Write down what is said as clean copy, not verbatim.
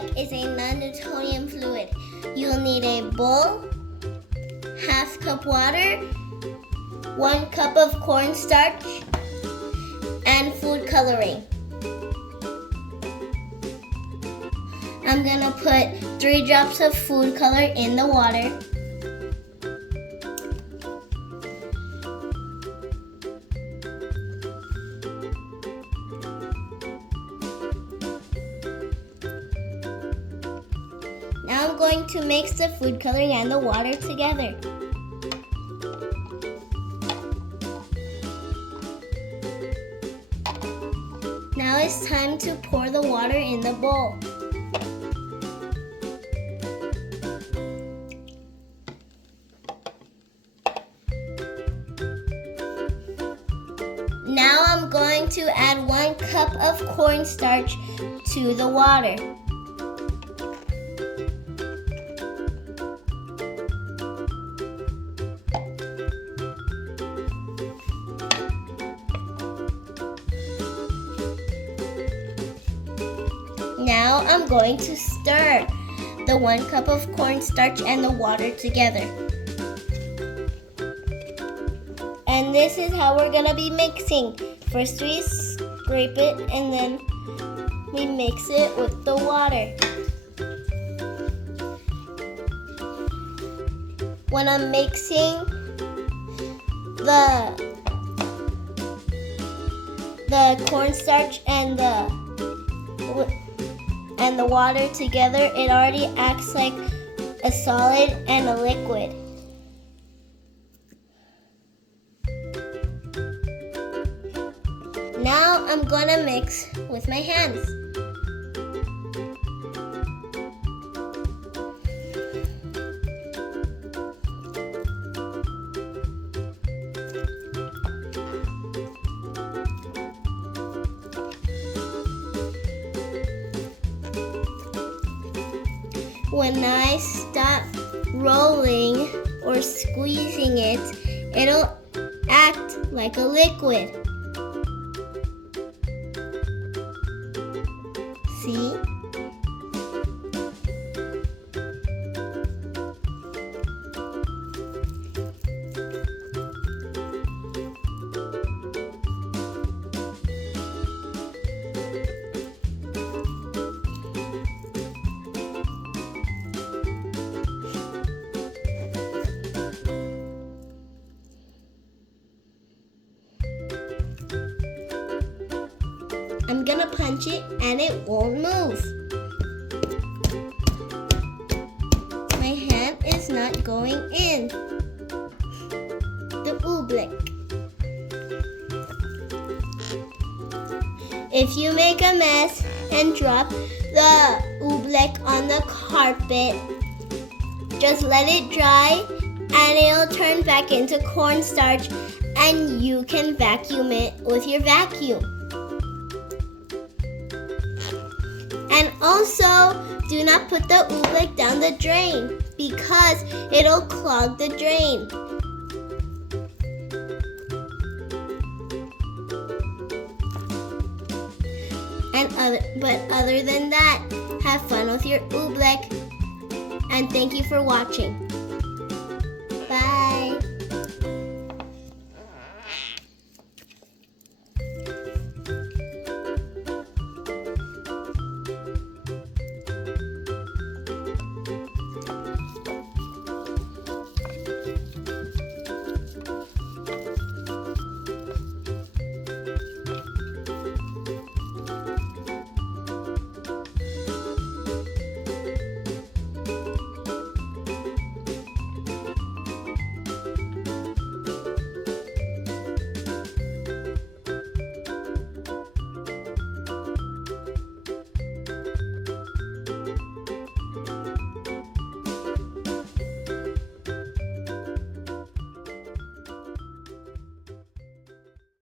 oobleck is a non-Newtonian fluid. You'll need a bowl, half cup water, 1 cup of cornstarch, and food coloring. I'm gonna put 3 drops of food color in the water. Now I'm going to mix the food coloring and the water together. Now it's time to pour the water in the bowl. Now I'm going to add 1 cup of cornstarch to the water. Now I'm going to stir the 1 cup of cornstarch and the water together. And this is how we're gonna be mixing. First we scrape it and then we mix it with the water. When I'm mixing the cornstarch and the water together, it already acts like a solid and a liquid. Now I'm gonna mix with my hands. When I stop rolling or squeezing it, it'll act like a liquid. See? I'm gonna punch it and it won't move. My hand is not going in the oobleck. If you make a mess and drop the oobleck on the carpet, just let it dry and it'll turn back into cornstarch and you can vacuum it with your vacuum. And also, do not put the oobleck down the drain because it'll clog the drain. But other than that, have fun with your oobleck, and thank you for watching.